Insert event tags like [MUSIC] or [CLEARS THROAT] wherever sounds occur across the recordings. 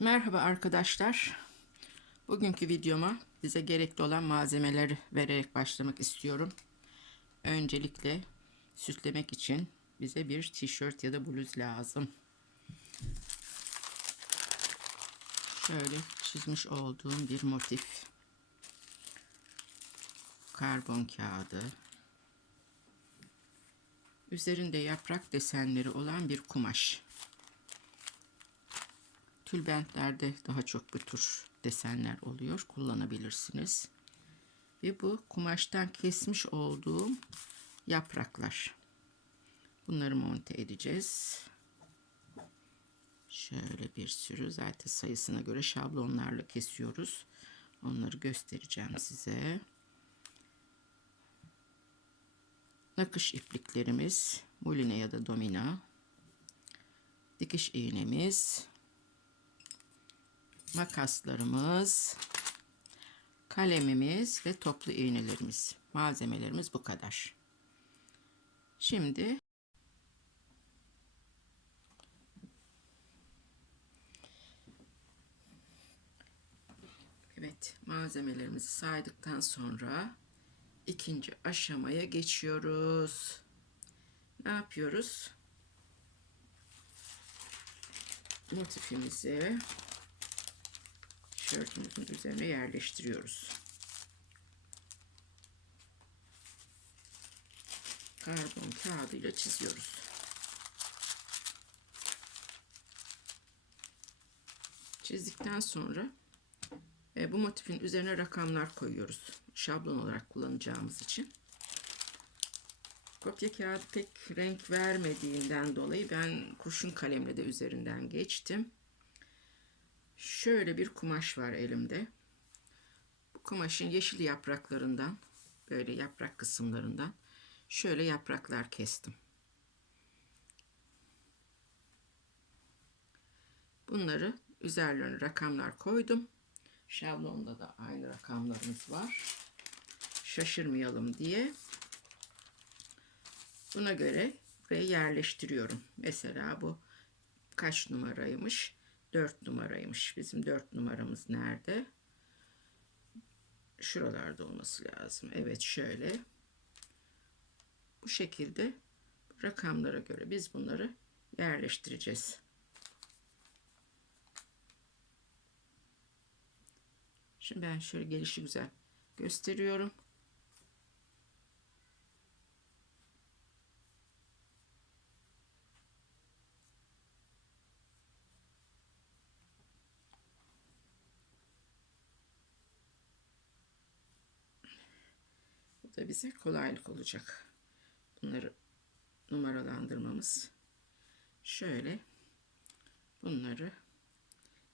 Merhaba arkadaşlar. Bugünkü videoma bize gerekli olan malzemeleri vererek başlamak istiyorum. Öncelikle süslemek için bize bir tişört ya da bluz lazım. Şöyle çizmiş olduğum bir motif. Karbon kağıdı. Üzerinde yaprak desenleri olan bir kumaş. Tülbentlerde daha çok bu tür desenler oluyor. Kullanabilirsiniz. Ve bu kumaştan kesmiş olduğum yapraklar. Bunları monte edeceğiz. Şöyle bir sürü zaten sayısına göre şablonlarla kesiyoruz. Onları göstereceğim size. Nakış ipliklerimiz muline ya da domina. Dikiş iğnemiz, makaslarımız, kalemimiz ve toplu iğnelerimiz. Malzemelerimiz bu kadar. Şimdi Evet, malzemelerimizi saydıktan sonra ikinci aşamaya geçiyoruz. Ne yapıyoruz? Motifimizi tişörtümüzün üzerine yerleştiriyoruz. Karbon kağıdıyla çiziyoruz. Çizdikten sonra e, bu motifin üzerine rakamlar koyuyoruz. Şablon olarak kullanacağımız için. Kopya kağıdı pek renk vermediğinden dolayı ben kurşun kalemle de üzerinden geçtim. Şöyle bir kumaş var elimde. Bu kumaşın yeşil yapraklarından, böyle yaprak kısımlarından şöyle yapraklar kestim. Bunları üzerlerine rakamlar koydum. Şablonda da aynı rakamlarımız var. Şaşırmayalım diye. Buna göre buraya yerleştiriyorum. Mesela bu kaç numaraymış? 4 numaraymış. Bizim 4 numaramız nerede? Şuralarda olması lazım. Evet şöyle. Bu şekilde rakamlara göre biz bunları yerleştireceğiz. Şimdi ben şöyle gelişi güzel gösteriyorum. Da bize kolaylık olacak. Bunları numaralandırmamız. Şöyle bunları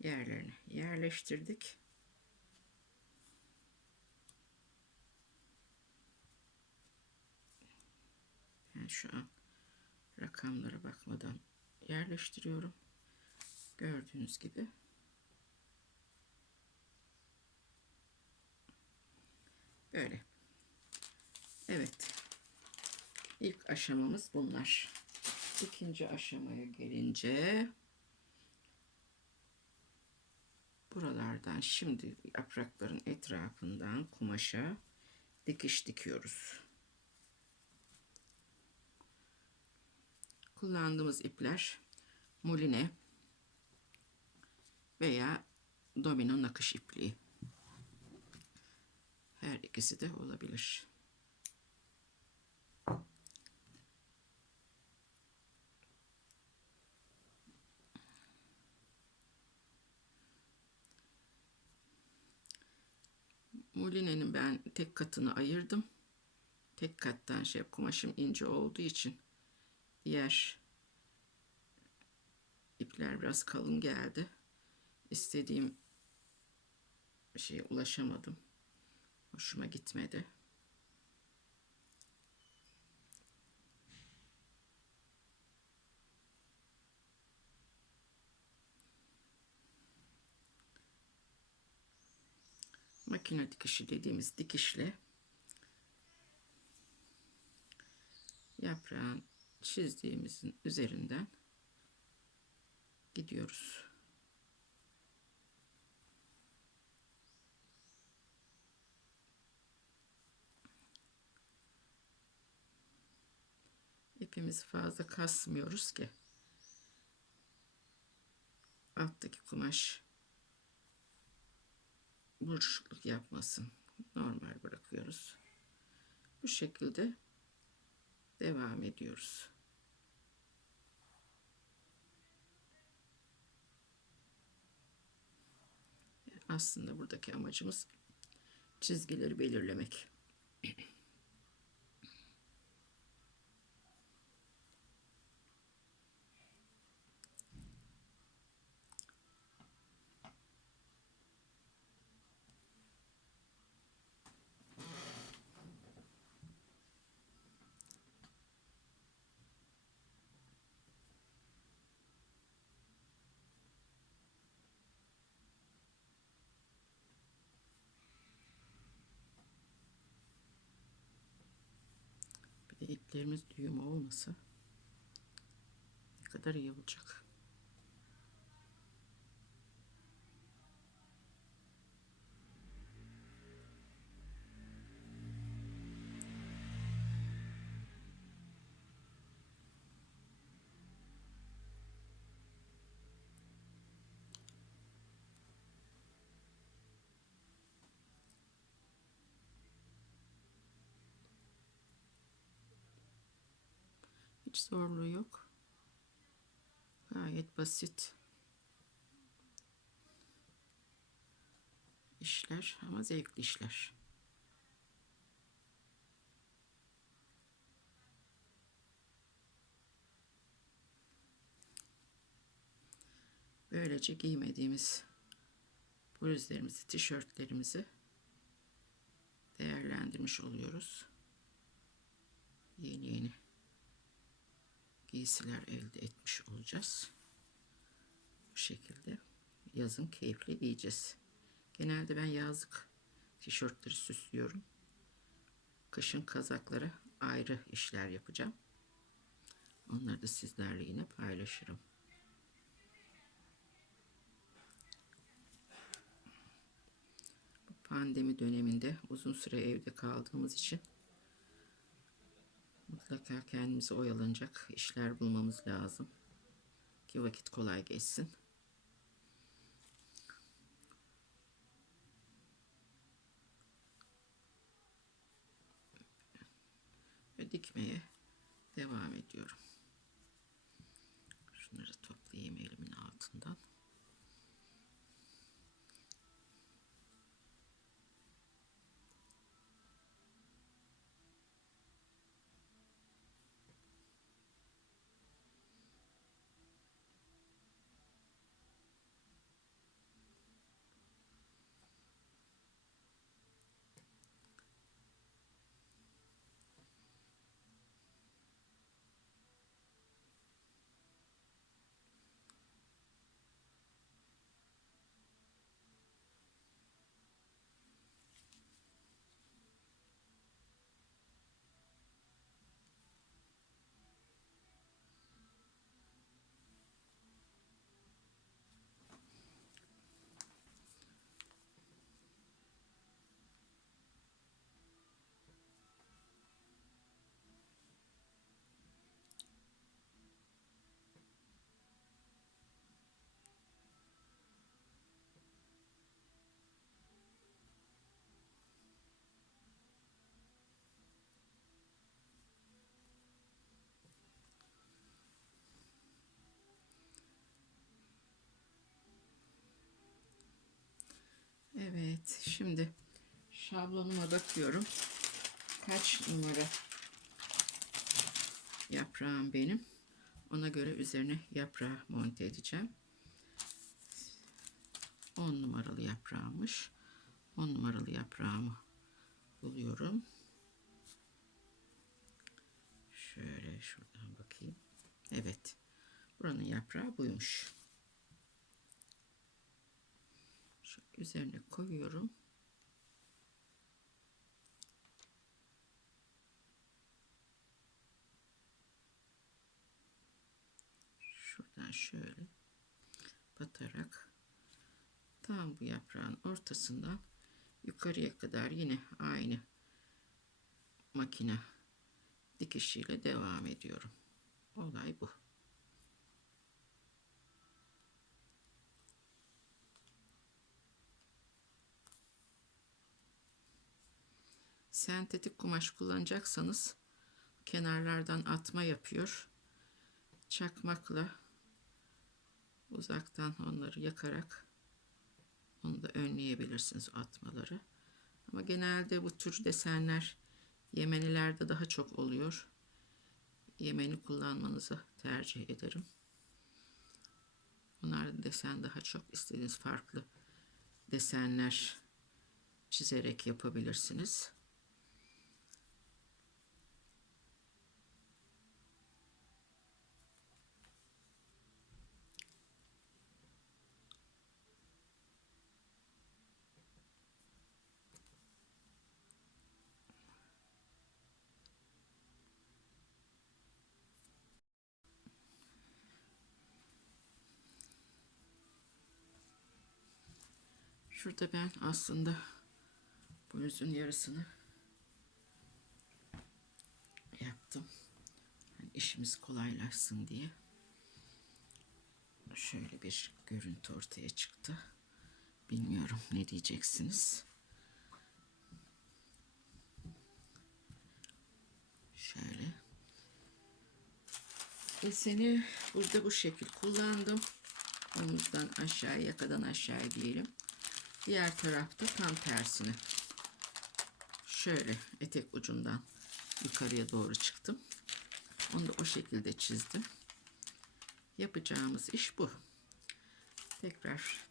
yerlerine yerleştirdik. Ben şu an rakamlara bakmadan yerleştiriyorum. Gördüğünüz gibi. Böyle. Evet. İlk aşamamız bunlar. İkinci aşamaya gelince buralardan şimdi yaprakların etrafından kumaşa dikiş dikiyoruz. Kullandığımız ipler muline veya domino nakış ipliği. Her ikisi de olabilir. Muline'nin ben tek katını ayırdım. Tek kattan şey kumaşım ince olduğu için diğer ipler biraz kalın geldi. İstediğim şeye ulaşamadım. Hoşuma gitmedi. makine dikişi dediğimiz dikişle yaprağın çizdiğimizin üzerinden gidiyoruz. İpimizi fazla kasmıyoruz ki alttaki kumaş buruşukluk yapmasın. Normal bırakıyoruz. Bu şekilde devam ediyoruz. Aslında buradaki amacımız çizgileri belirlemek. [CLEARS THROAT] iplerimiz düğüm olmasa ne kadar iyi olacak. Hiç zorluğu yok. Gayet basit. işler ama zevkli işler. Böylece giymediğimiz bluzlarımızı, tişörtlerimizi değerlendirmiş oluyoruz. Yeni yeni giysiler elde etmiş olacağız. Bu şekilde yazın keyifli giyeceğiz. Genelde ben yazlık tişörtleri süslüyorum. Kışın kazakları ayrı işler yapacağım. Onları da sizlerle yine paylaşırım. Pandemi döneminde uzun süre evde kaldığımız için mutlaka kendimize oyalanacak işler bulmamız lazım. Ki vakit kolay geçsin. Ve dikmeye devam ediyorum. Şunları toplayayım elimin altından. Evet, şimdi şablonuma bakıyorum. Kaç numara yaprağım benim. Ona göre üzerine yaprağı monte edeceğim. 10 numaralı yaprağımış. 10 numaralı yaprağımı buluyorum. Şöyle şuradan bakayım. Evet. Buranın yaprağı buymuş. Üzerine koyuyorum. Şuradan şöyle batarak tam bu yaprağın ortasından yukarıya kadar yine aynı makine dikişiyle devam ediyorum. Olay bu. Sentetik kumaş kullanacaksanız kenarlardan atma yapıyor. Çakmakla uzaktan onları yakarak onu da önleyebilirsiniz atmaları. Ama genelde bu tür desenler Yemenilerde daha çok oluyor. Yemeni kullanmanızı tercih ederim. Bunlarda desen daha çok istediğiniz farklı desenler çizerek yapabilirsiniz. Şurada ben aslında bluzun yarısını yaptım. Yani işimiz kolaylaşsın diye. Şöyle bir görüntü ortaya çıktı. Bilmiyorum ne diyeceksiniz. Şöyle. Deseni burada bu şekil kullandım. Omuzdan aşağı, yakadan aşağı diyelim. Diğer tarafta tam tersini. Şöyle etek ucundan yukarıya doğru çıktım. Onu da o şekilde çizdim. Yapacağımız iş bu. Tekrar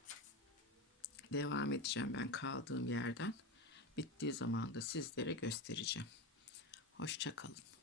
devam edeceğim ben kaldığım yerden. Bittiği zaman da sizlere göstereceğim. Hoşça kalın.